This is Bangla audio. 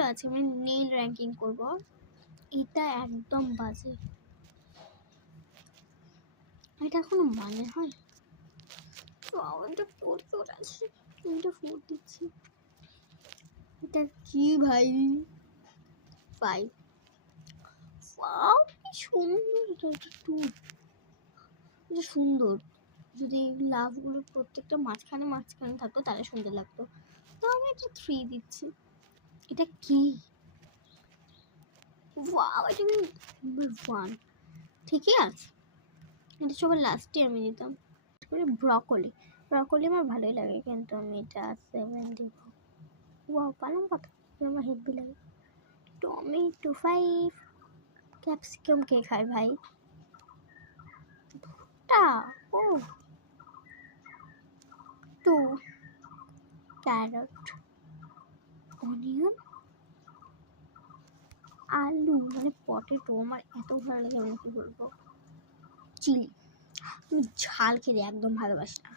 ভালো আছে, আমি নেল র্যাঙ্কিং করব। এটা একদম বাজে, এটা কোনো মানে হয়? এটা 4 আছে, এটা 4 দিচ্ছি। এটা কি ভাই? 5। ওয়াও কি সুন্দর, এটা 2। এটা সুন্দর, যদি লাভগুলো প্রত্যেকটা মাঝখানে মাঝখানে থাকতো তাহলে সুন্দর লাগতো। তো আমি এটা 3 দিচ্ছি। এটা কি? ওয়াও, এটা নাম্বার 1। ঠিকই আছে, এটা সবার লাস্টে আমি দিতাম। ব্রকলি, ব্রকলি আমার ভালোই লাগে, কিন্তু আমি এটা 7 দিব। ওয়াও, পালং পাতা আমার হেভি লাগে। টমেটো 5। ক্যাপসিকাম কে খায় ভাই? ভুট্টা, ও 2। ক্যারট, অনিয়ন, আলু মানে পটেটো আমার এত ভালো লাগে, আমি কি বলবো। চিলি, আমি ঝাল খেতে একদম ভালোবাসি না।